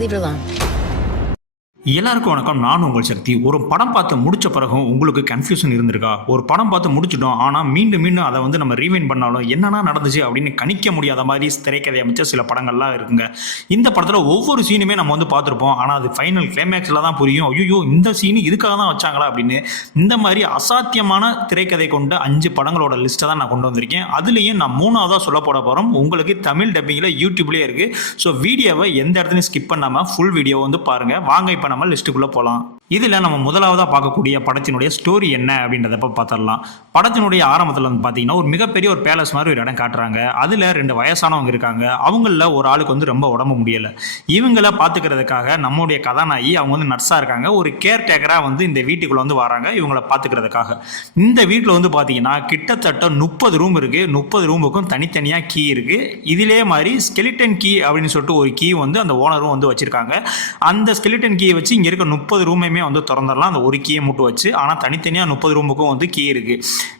Leave her alone. எல்லாருக்கும் வணக்கம். நான் உங்கள் சக்தி. ஒரு படம் பார்த்து முடிச்ச பிறகும் உங்களுக்கு கன்ஃபியூஷன் இருந்திருக்கா? ஒரு படம் பார்த்து முடிச்சிட்டோம், ஆனால் மீண்டும் அதை வந்து நம்ம ரீவைண்ட் பண்ணாலும் என்னென்ன நடந்துச்சு அப்படின்னு கணிக்க முடியாத மாதிரி திரைக்கதை அமைச்ச சில படங்கள்லாம் இருக்குங்க. இந்த படத்தில் ஒவ்வொரு சீனுமே நம்ம வந்து பார்த்துருப்போம், ஆனால் அது ஃபைனல் கிளைமேக்ஸில் தான் புரியும், ஐயோ இந்த சீனு இதுக்காக தான் வச்சாங்களா அப்படின்னு. இந்த மாதிரி அசாத்தியமான திரைக்கதை கொண்ட 5 படங்களோட லிஸ்ட்டை தான் நான் கொண்டு வந்திருக்கேன். அதுலேயும் நான் 3ஆவதாக சொல்ல போட போகிறோம். உங்களுக்கு தமிழ் டப்பிங்கில் யூடியூப்லேயே இருக்குது. ஸோ வீடியோவை எந்த இடத்துலையும் ஸ்கிப் பண்ணாமல் ஃபுல் வீடியோ வந்து பாருங்கள். வாங்க இப்போ நம்ம லிஸ்ட்டுக்குள்ளே போகலாம். இதில் நம்ம முதலாவதாக பார்க்கக்கூடிய படத்தினுடைய ஸ்டோரி என்ன அப்படின்றத பார்த்துடலாம். படத்தினுடைய ஆரம்பத்தில் வந்து பார்த்தீங்கன்னா ஒரு மிகப்பெரிய ஒரு பேலஸ் மாதிரி ஒரு இடம் காட்டுறாங்க. அதில் 2 வயசானவங்க இருக்காங்க. அவங்களில் ஒரு ஆளுக்கு வந்து ரொம்ப உடம்பு முடியலை. இவங்களை பார்த்துக்கிறதுக்காக நம்முடைய கதாநாயகி அவங்க வந்து நர்ஸாக இருக்காங்க. ஒரு கேர்டேக்கராக வந்து இந்த வீட்டுக்குள்ளே வந்து வராங்க இவங்களை பார்த்துக்கிறதுக்காக. இந்த வீட்டில் வந்து பார்த்தீங்கன்னா கிட்டத்தட்ட 30 ரூம் இருக்குது. 30 ரூமுக்கும் தனித்தனியாக கீ இருக்குது. இதிலே மாதிரி ஸ்கெலிட்டன் கீ அப்படின்னு சொல்லிட்டு ஒரு கீ வந்து அந்த ஓனரும் வந்து வச்சுருக்காங்க. அந்த ஸ்கெலிட்டன் கீயை வச்சு இங்கே இருக்க 30 ரூமையுமே வந்து திறந்துடலாம், அந்த ஒரு கீயை மட்டும் வச்சு. ஆனால் தனித்தனியாக 30 ரூமுக்கும் வந்து கீ இருக்கு.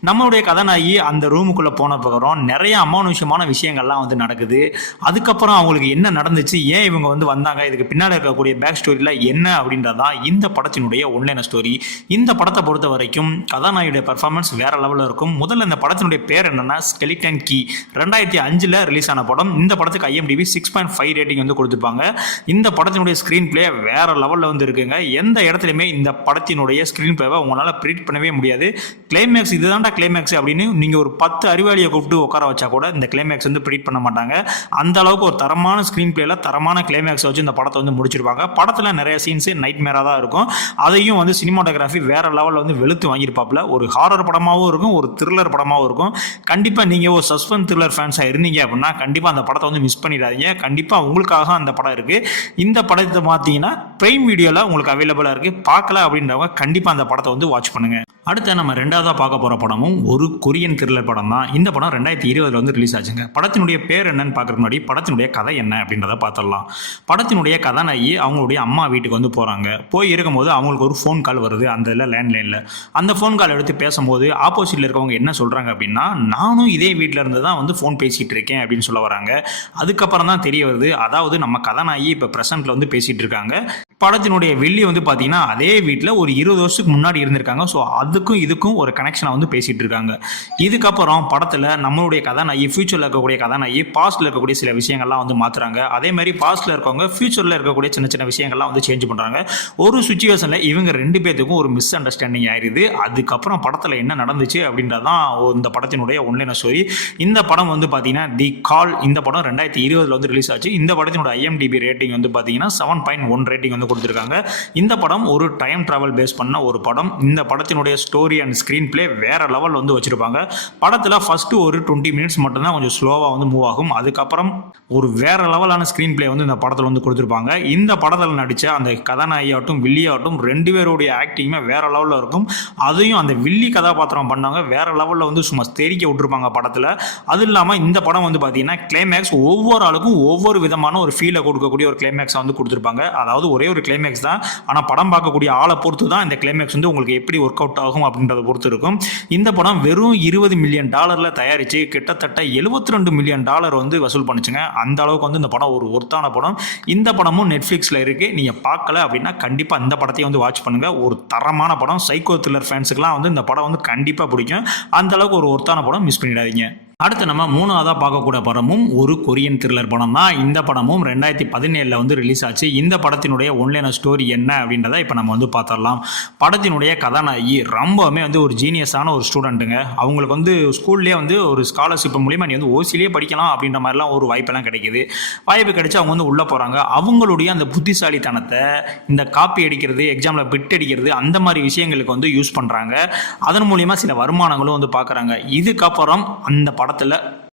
நம்மளுடைய கதாநாயகி அந்த ரூமுக்குள்ள போன பிறகு நிறைய அமானுஷ்யமான விஷயங்கள்லாம் வந்து நடக்குது. அதுக்கப்புறம் அவங்களுக்கு என்ன நடந்துச்சு, ஏன் இவங்க வந்து வந்தாங்க, இதுக்கு பின்னாடி இருக்கக்கூடிய பேக் ஸ்டோரியில் என்ன அப்படின்றதான் இந்த படத்தினுடைய ஒன்லைன் ஸ்டோரி. இந்த படத்தை பொறுத்த வரைக்கும் கதாநாயகியுடைய பெர்ஃபார்மன்ஸ் வேற லெவலில் இருக்கும். முதல்ல இந்த படத்தினுடைய பேர் என்னன்னா ஸ்கெலிட்டன் கீ. 2005 ரிலீஸ் ஆன படம். இந்த படத்துக்கு IMDb 6.5 ரேட்டிங் வந்து கொடுத்துருப்பாங்க. இந்த படத்தினுடைய ஸ்கிரீன் பிளே வேற லெவலில் வந்து இருக்குங்க. எந்த இடத்துலையுமே இந்த படத்தினுடைய ஸ்கிரீன் பிளேவை உங்களால் ப்ரிடிக்ட் பண்ணவே முடியாது. கிளைமேக்ஸ் இதுதான்டா கிளைமேக்ஸ் அப்படின்னு நீங்கள் ஒரு 10 அறிவாளியை கூப்பிட்டு உட்கார வச்சா கூட இந்த கிளைமேக்ஸ் வந்து ப்ரிடிக்ட் பண்ண மாட்டாங்க. அந்த அளவுக்கு ஒரு தரமான ஸ்கிரீன் பிளேல தரமான கிளைமேக்ஸ் வச்சு இந்த படத்தை வந்து முடிச்சிருப்பாங்க. படத்தில் நிறைய சீன்ஸ் நைட் மேராக தான் இருக்கும். அதையும் வந்து சினிமாட்டோகிராஃபி வேற லெவலில் வந்து வெளுத்து வாங்கியிருப்பாப்புல. ஒரு ஹாரர் படமாகவும் இருக்கும், ஒரு த்ரில்லர் படமாகவும் இருக்கும். கண்டிப்பாக நீங்கள் ஒரு சஸ்பென்ஸ் த்ரில்லர் ஃபேன்ஸாக இருந்தீங்க அப்படின்னா கண்டிப்பாக அந்த படத்தை வந்து மிஸ் பண்ணிடாதீங்க. கண்டிப்பாக உங்களுக்காக அந்த படம் இருக்குது. இந்த படத்தை பார்த்தீங்கன்னா பிரைம் வீடியோவில் உங்களுக்கு அவைலபிளாக இருக்குது. பார்க்கல அப்படின்றவங்க கண்டிப்பாக அந்த படத்தை வந்து வாட்ச் பண்ணுங்கள். அடுத்து நம்ம 2ஆவதாக பார்க்க போகிற படமும் ஒரு கொரியன் த்ரில்லர் படம் தான். இந்த படம் 2020 வந்து ரிலீஸ் ஆச்சுங்க. படத்தினுடைய பேர் என்னன்னு பார்க்குறதுக்கு முன்னாடி படத்தினுடைய கதை என்ன அப்படின்றத பார்த்துடலாம். படத்தினுடைய கதாநாயகி அவங்களுடைய அம்மா வீட்டுக்கு வந்து போகிறாங்க. போய் இருக்கும்போது அவங்களுக்கு ஒரு ஃபோன் கால் வருது. அந்த இதில் லேண்ட்லைனில் அந்த ஃபோன் கால் எடுத்து பேசும்போது ஆப்போசிட்டில் இருக்கவங்க என்ன சொல்கிறாங்க அப்படின்னா, நானும் இதே வீட்டில் இருந்து தான் வந்து ஃபோன் பேசிகிட்டு இருக்கேன் அப்படின்னு சொல்ல வராங்க. அதுக்கப்புறம் தான் தெரிய வருது, அதாவது நம்ம கதாநாயகி இப்போ ப்ரெசென்ட்டில் வந்து பேசிகிட்டு இருக்காங்க. படத்தினுடைய வெள்ளி வந்து பார்த்தீங்கன்னா அதே வீட்டில் ஒரு 20 வருஷத்துக்கு முன்னாடி இருந்திருக்காங்க. ஸோ அதுக்கும் இதுக்கும் ஒரு கனெக்ஷனை வந்து பேசிகிட்டு இருக்காங்க. இதுக்கப்புறம் படத்தில் நம்மளுடைய கதாநாயகி ஃபியூச்சரில் இருக்கக்கூடிய கதாநாயகி பாஸ்ட்டில் இருக்கக்கூடிய சில விஷயங்கள்லாம் வந்து மாற்றுறாங்க. அதே மாதிரி பாஸ்ட்டில் இருக்கவங்க ஃபியூச்சரில் இருக்கக்கூடிய சின்ன சின்ன விஷயங்கள்லாம் வந்து சேஞ்ச் பண்ணுறாங்க. ஒரு சுச்சுவேஷனில் இவங்க 2 பேர்த்துக்கும் ஒரு மிஸ் அண்டர்ஸ்டாண்டிங் ஆயிடுது. அதுக்கப்புறம் படத்தில் என்ன நடந்துச்சு அப்படின்றதான் இந்த படத்தினுடைய ஒன்லைன் ஸ்டோரி. இந்த படம் வந்து பார்த்தீங்கன்னா தி கால். இந்த படம் 2020 வந்து ரிலீஸ் ஆச்சு. இந்த படத்தினுடைய IMDb ரேட்டிங் வந்து பார்த்தீங்கன்னா 7.1 ரேட்டிங் வந்து கொடுத்துருக்காங்க. இந்த படம் ஒரு டைம் டிராவல் பேஸ் பண்ண ஒரு படம். இந்த படத்தினுடைய ஸ்டோரி அண்ட் ஸ்கிரீன் பிளே வேற லெவல் வந்து வச்சிருப்பாங்க. படத்தில் ஃபர்ஸ்ட் ஒரு 20 மினிட்ஸ் மட்டும்தான் கொஞ்சம் ஸ்லோவாக வந்து மூவ் ஆகும். அதுக்கப்புறம் ஒரு வேற லெவலான ஸ்கிரீன் பிளே வந்து இந்த படத்தில் வந்து கொடுத்துருப்பாங்க. இந்த படத்தில் நடித்த அந்த கதாநாயகியாகட்டும் வில்லியாகட்டும் 2 பேருடைய ஆக்டிங்குமே வேற லெவலில் இருக்கும். அதையும் அந்த வில்லி கதாபாத்திரம் பண்ணாங்க வேற லெவலில் வந்து சும்மா தெரிக்க விட்டுருப்பாங்க படத்தில். அது இல்லாமல் இந்த படம் வந்து பார்த்தீங்கன்னா கிளைமேக்ஸ் ஒவ்வொரு ஆளுக்கும் ஒவ்வொரு விதமான ஒரு ஃபீலை கொடுக்கக்கூடிய ஒரு கிளைமேக்ஸை வந்து கொடுத்துருப்பாங்க. அதாவது ஒரே ஒரு கிளைமேக்ஸ் தான், ஆனால் படம் பார்க்கக்கூடிய ஆளை பொறுத்து தான் இந்த கிளைமேக்ஸ் வந்து உங்களுக்கு எப்படி ஒர்க் அவுட் ஆகும் அப்படின்றத பொறுத்து இருக்கும். இந்த படம் வெறும் $20 மில்லியன் தயாரிச்சு கிட்டத்தட்ட $72 மில்லியன் வந்து வசூல் பண்ணுச்சுங்க. அந்த அளவுக்கு வந்து இந்த படம் ஒரு ஒர்த்தான படம். இந்த படமும் நெட்ஃப்ளிக்ஸில் இருக்குது. நீங்கள் பார்க்கல அப்படின்னா கண்டிப்பாக இந்த படத்தையும் வந்து வாட்ச் பண்ணுங்கள். ஒரு தரமான படம். சைக்கோ த்ரில்லர் ஃபேன்ஸுக்குலாம் வந்து இந்த படம் வந்து கண்டிப்பாக பிடிக்கும். அந்த அளவுக்கு ஒரு ஒர்த்தான படம், மிஸ் பண்ணிடாதீங்க. அடுத்து நம்ம 3ஆவதாக பார்க்கக்கூடிய படமும் ஒரு கொரியன் த்ரில்லர் படம் தான். இந்த படமும் 2017 வந்து ரிலீஸ் ஆச்சு. இந்த படத்தினுடைய ஒன்லைன் ஸ்டோரி என்ன அப்படின்றத இப்போ நம்ம வந்து பார்த்துடலாம். படத்தினுடைய கதாநாயகி ரொம்பவுமே வந்து ஒரு ஜீனியஸான ஒரு ஸ்டூடெண்ட்டுங்க. அவங்களுக்கு வந்து ஸ்கூல்லேயே வந்து ஒரு ஸ்காலர்ஷிப் மூலிமா நீ வந்து ஓசிலேயே படிக்கலாம் அப்படின்ற மாதிரிலாம் ஒரு வாய்ப்பெல்லாம் கிடைக்கிது. வாய்ப்பு கிடைச்சி அவங்க வந்து உள்ளே போகிறாங்க. அவங்களுடைய அந்த புத்திசாலித்தனத்தை இந்த காப்பி அடிக்கிறது, எக்ஸாமில் பிட் அடிக்கிறது, அந்த மாதிரி விஷயங்களுக்கு வந்து யூஸ் பண்ணுறாங்க. அதன் மூலிமா சில வருமானங்களும் வந்து பார்க்குறாங்க. இதுக்கப்புறம் அந்த படத்தில்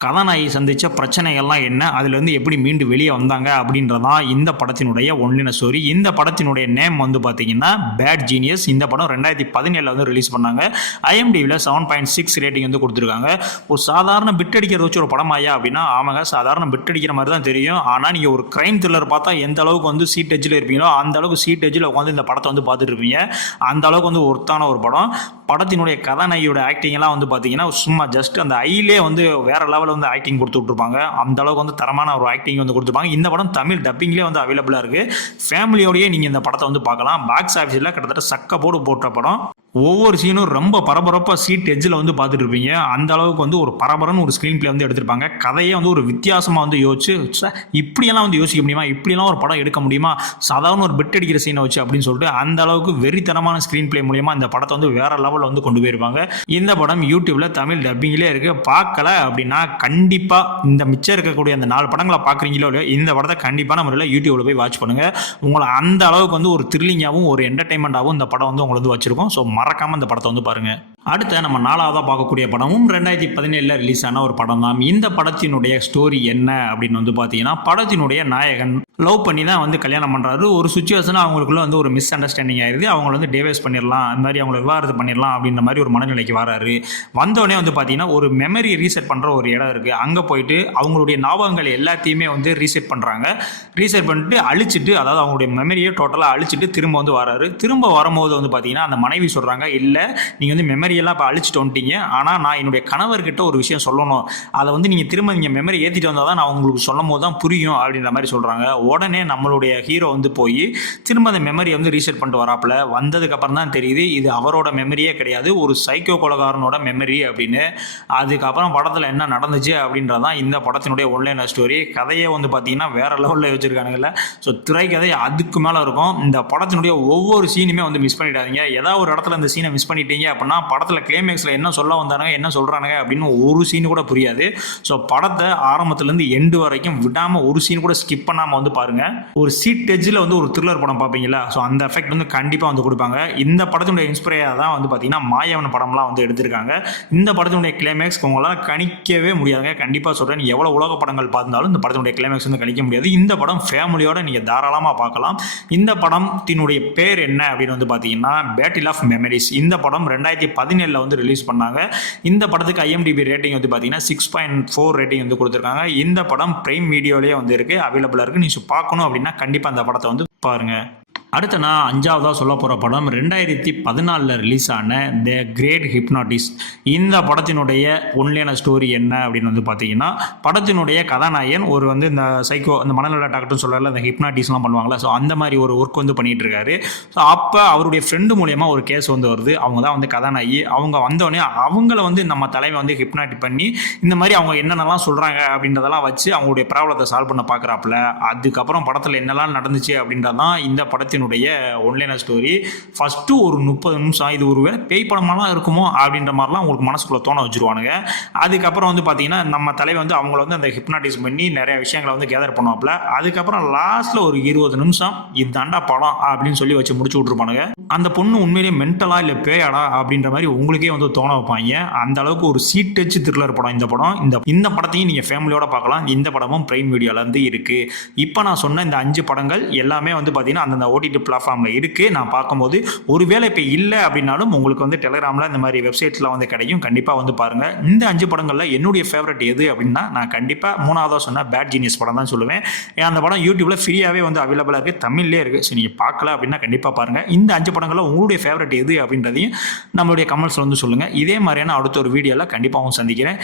கதாநாயகி சந்தித்த பிரச்சனைகள்லாம் என்ன, அதுலேருந்து எப்படி மீண்டு வெளியே வந்தாங்க அப்படின்றதான் இந்த படத்தினுடைய ஒன்லைன் ஸ்டோரி. இந்த படத்தினுடைய நேம் வந்து பார்த்தீங்கன்னா பேட் ஜீனியஸ். இந்த படம் 2017 வந்து ரிலீஸ் பண்ணாங்க. IMDbல 7.6 ரேட்டிங் வந்து கொடுத்துருக்காங்க. ஒரு சாதாரண பிட் அடிக்கிறத வச்சு ஒரு படம் ஆயா அப்படின்னா ஆமாங்க, சாதாரண பிட் அடிக்கிற மாதிரி தான் தெரியும். ஆனால் நீங்கள் ஒரு கிரைம் த்ரில்லர் பார்த்தா எந்த அளவுக்கு வந்து சீட் எஜ்ஜில் இருப்பீங்களோ அந்த அளவுக்கு சீட் எஜ்ஜில் உட்காந்து இந்த படத்தை வந்து பார்த்துட்டு இருப்பீங்க. அந்த அளவுக்கு வந்து ஒர்த்தான ஒரு படம். படத்தினுடைய கதாநாயகியோட ஆக்டிங் எல்லாம் வந்து பார்த்தீங்கன்னா சும்மா ஜஸ்ட் அந்த ஐலே வந்து வேற லெவலில் வந்து ஆக்டிங் கொடுத்து விட்டுருப்பாங்க. அந்த அளவுக்கு வந்து தரமான ஒரு ஆக்டிங் வந்து கொடுத்துருப்பாங்க. இந்த படம் தமிழ் டப்பிங்லேயே வந்து அவைலபிளாக இருக்குது. ஃபேமிலியோடய நீங்கள் இந்த படத்தை வந்து பார்க்கலாம். பாக்ஸ் ஆஃபீஸில் கிட்டத்தட்ட சக்க போட்ட படம். ஒவ்வொரு சீனும் ரொம்ப பரபரப்பாக சீட் எட்ஜில் வந்து பார்த்துட்டு இருப்பீங்க. அந்த அளவுக்கு வந்து ஒரு பரபரன்னு ஒரு ஸ்க்ரீன் பிளே வந்து எடுத்திருப்பாங்க. கதையை வந்து ஒரு வித்தியாசமாக வந்து யோசிச்சு இப்படியெல்லாம் வந்து யோசிக்க முடியுமா, இப்படியெல்லாம் ஒரு படம் எடுக்க முடியுமா, சாதாரண ஒரு பெட் அடிக்கிற சீனை வச்சு அப்படின்னு சொல்லிட்டு அந்த அளவுக்கு வெறித்தனமான ஸ்க்ரீன் பிளே மூலியமா இந்த படத்தை வந்து வேற லெவலில் வந்து கொண்டு போயிருப்பாங்க. இந்த படம் யூடியூப்ல தமிழ் டப்பிங்லேயே இருக்கு. பார்க்கல அப்படின்னா கண்டிப்பா இந்த மிச்சம் இருக்கக்கூடிய அந்த 4 படங்களை பார்க்குறீங்களோ இல்லையோ, இந்த படத்தை கண்டிப்பான முறையில் யூடியூப்ல போய் வாட்ச் பண்ணுங்க. உங்களை அந்த அளவுக்கு வந்து ஒரு த்ரில்லிங்காகவும் ஒரு என்டர்டைன்மெண்ட்டாகவும் இந்த படம் வந்து உங்களை வந்து வச்சிருக்கும். ஸோ மறக்காம இந்த படத்தை வந்து பாருங்க. அடுத்த நம்ம 4ஆவதா பார்க்கக்கூடிய படமும் 2017 ரிலீஸ் ஆன ஒரு படம் தான். இந்த படத்தினுடைய ஸ்டோரி என்ன அப்படின்னு வந்து பார்த்தீங்கன்னா, படத்தினுடைய நாயகன் லவ் பண்ணி தான் வந்து கல்யாணம் பண்ணுறாரு. ஒரு சுச்சுவேஷன் அவங்களுக்குள்ள வந்து ஒரு மிஸ் அண்டர்ஸ்டாண்டிங் ஆயிடுது. அவங்கள வந்து டிவைஸ் பண்ணிடலாம், அந்த மாதிரி அவங்கள விவாகரத்து பண்ணிடலாம் அப்படின்ற மாதிரி ஒரு மனநிலைக்கு வராரு. வந்தோடனே வந்து பார்த்தீங்கன்னா ஒரு மெமரி ரீசெட் பண்ணுற ஒரு இடம் இருக்குது. அங்கே போயிட்டு அவங்களுடைய ஞாபகங்கள் எல்லாத்தையுமே வந்து ரீசெட் பண்ணுறாங்க. ரீசெட் பண்ணிட்டு அழிச்சிட்டு, அதாவது அவங்களுடைய மெமரியை டோட்டலாக அழிச்சிட்டு திரும்ப வந்து வராரு. திரும்ப வரும்போது வந்து பார்த்தீங்கன்னா அந்த மனைவி சொல்கிறாங்க, இல்லை நீங்கள் வந்து மெமரியெல்லாம் இப்போ அழிச்சிட்டு வந்துட்டீங்க, ஆனால் நான் என்னுடைய கணவர்கிட்ட ஒரு விஷயம் சொல்லணும், அதை வந்து நீங்கள் மெமரி ஏற்றிட்டு வந்தால் தான் நான் உங்களுக்கு சொல்லும் போது தான் புரியும் அப்படின்ற மாதிரி சொல்கிறாங்க. உடனே நம்மளுடைய ஹீரோ வந்து போய் திரும்ப அந்த மெமரியை வந்து ரீசெட் பண்ணிட்டு வராப்புல. வந்ததுக்கப்புறம் தான் தெரியுது இது அவரோட மெமரியே கிடையாது, ஒரு சைக்கோ கொலகாரனோட மெமரி அப்படின்னு. அதுக்கப்புறம் படத்தில் என்ன நடந்துச்சு அப்படின்றதான் இந்த படத்தினுடைய ஒன்லைன் ஸ்டோரி. கதையை வந்து பார்த்தீங்கன்னா வேற லெவலில் வச்சிருக்கானுங்கல்ல. ஸோ திரைக்கதை அதுக்கு மேலே இருக்கும். இந்த படத்தினுடைய ஒவ்வொரு சீனுமே வந்து மிஸ் பண்ணிடாதீங்க. ஏதாவது ஒரு இடத்துல இந்த சீனை மிஸ் பண்ணிட்டீங்க அப்படின்னா படத்தில் கிளைமேக்ஸில் என்ன சொல்ல வந்தானுங்க, என்ன சொல்கிறானுங்க அப்படின்னு ஒரு சீன் கூட புரியாது. ஸோ படத்தை ஆரம்பத்துலேருந்து எண்டு வரைக்கும் விடாமல் ஒரு சீன் கூட ஸ்கிப் பண்ணாமல் வந்து பாருங்க. ஒரு சீட் எட்ஜில் வந்து ஒரு த்ரில்லர் படம் பார்ப்பீங்களா, ஸோ அந்த எஃபெக்ட் வந்து கண்டிப்பாக வந்து கொடுப்பாங்க. இந்த படத்தினுடைய இன்ஸ்பிரையாக தான் வந்து பார்த்தீங்கன்னா மாயவன் படம்லாம் வந்து எடுத்திருக்காங்க. இந்த படத்தினுடைய கிளைமேக்ஸ் உங்களால் கணிக்கவே முடியாதுங்க. கண்டிப்பாக சொல்கிறேன், நீங்கள் எவ்வளோ உலக படங்கள் பார்த்தாலும் இந்த படத்தினுடைய கிளைமேக்ஸ் வந்து கணிக்க முடியாது. இந்த படம் ஃபேமிலியோட நீங்கள் தாராளமாக பார்க்கலாம். இந்த படத்தினுடைய பேர் என்ன அப்படின்னு வந்து பார்த்தீங்கன்னா பேட்டில் ஆஃப் மெமரிஸ். இந்த படம் 2017 வந்து ரிலீஸ் பண்ணாங்க. இந்த படத்துக்கு IMDb ரேட்டிங் வந்து பார்த்தீங்கன்னா 6.4 ரேட்டிங் வந்து கொடுத்துருக்காங்க. இந்த படம் பிரைம் வீடியோலேயே வந்து இருக்குது, அவைலபிளாக இருக்குது. நீங்கள் பார்க்கணும் அப்படின்னா கண்டிப்பாக அந்த படத்தை வந்து பாருங்கள். அடுத்து நான் 5ஆவதாக சொல்ல போகிற படம் 2014 ரிலீஸ் ஆன த கிரேட் ஹிப்னாட்டிஸ்ட். இந்த படத்தினுடைய ஒன்லைன ஸ்டோரி என்ன அப்படின்னு வந்து பார்த்தீங்கன்னா, படத்தினுடைய கதாநாயகன் ஒரு வந்து இந்த சைக்கோ, இந்த மனநல டாக்டர்னு சொல்லல, இந்த ஹிப்னாட்டிஸ்லாம் பண்ணுவாங்களா, ஸோ அந்த மாதிரி ஒரு ஒர்க் வந்து பண்ணிகிட்டு இருக்காரு. ஸோ அப்போ அவருடைய ஃப்ரெண்டு மூலியமாக ஒரு கேஸ் வந்து வருது. அவங்க தான் வந்து கதாநாயகி. அவங்க வந்தோடனே அவங்கள வந்து நம்ம தலைமை வந்து ஹிப்னாட்டிக் பண்ணி இந்த மாதிரி அவங்க என்னென்னலாம் சொல்கிறாங்க அப்படின்றதெல்லாம் வச்சு அவங்களுடைய ப்ராப்ளத்தை சால்வ் பண்ண பார்க்குறாப்புல. அதுக்கப்புறம் படத்தில் என்னெல்லாம் நடந்துச்சு அப்படின்றதான் இந்த படத்தினுடைய ஒன்லைனர் ஸ்டோரி. ஃபர்ஸ்ட் ஒரு 30 நிமிஷம் இது ஒரு வேளை பேய் படமாலாம் இருக்குமோ அப்படின்ற மாதிரிலாம் உங்களுக்கு மனசுக்குள்ள தோண வச்சிருவானுங்க. அதுக்கப்புறம் வந்து பார்த்தீங்கன்னா நம்ம தலைவர் வந்து அவங்கள வந்து அந்த ஹிப்னாட்டிஸ் பண்ணி நிறைய விஷயங்களை வந்து கேதர் பண்ணுவாப்புல. அதுக்கப்புறம் லாஸ்ட்ல ஒரு 20 நிமிஷம் இதுதாண்டா படம் அப்படின்னு சொல்லி வச்சு முடிச்சு விட்டுருப்பானுங்க. அந்த பொண்ணு உண்மையிலேயே மென்டலா இல்லை பேயாடா அப்படின்ற மாதிரி உங்களுக்கே வந்து தோண வைப்பாங்க. அந்த அளவுக்கு ஒரு சீட் டச் த்ரில்லர் படம் இந்த படம். இந்த படத்தையும் நீங்கள் ஃபேமிலியோட பார்க்கலாம். இந்த படமும் பிரைம் வீடியோல இருந்து இருக்கு. இப்போ நான் சொன்ன இந்த 5 படங்கள் எல்லாமே வந்து பார்த்தீங்கன்னா அந்த OTT பிளாட்ஃபார்மில் இருக்குது. நான் பார்க்கும்போது ஒருவேளை இப்போ இல்லை அப்படின்னாலும் உங்களுக்கு வந்து டெலிகிராமில் இந்த மாதிரி வெப்சைட்ஸ்லாம் வந்து கிடைக்கும். கண்டிப்பாக வந்து பாருங்கள். இந்த 5 படங்களில் என்னுடைய ஃபேவரட் எது அப்படின்னா நான் கண்டிப்பாக 3ஆவதாக சொன்ன பேட் ஜீனியஸ் படம் தான் சொல்லுவேன். அந்த படம் யூடியூப்பில் ஃப்ரீயாகவே வந்து அவைலபிளாக இருக்குது, தமிழ்லேயே இருக்குது. ஸோ நீங்கள் பார்க்கல அப்படின்னா கண்டிப்பாக பாருங்கள். இந்த 5 படங்களில் உங்களுடைய ஃபேவரட் எது அப்படின்றதையும் நம்மளுடைய கமெண்ட்ஸில் வந்து சொல்லுங்கள். இதே மாதிரியான அடுத்த ஒரு வீடியோவில் கண்டிப்பாகவும் சந்திக்கிறேன்.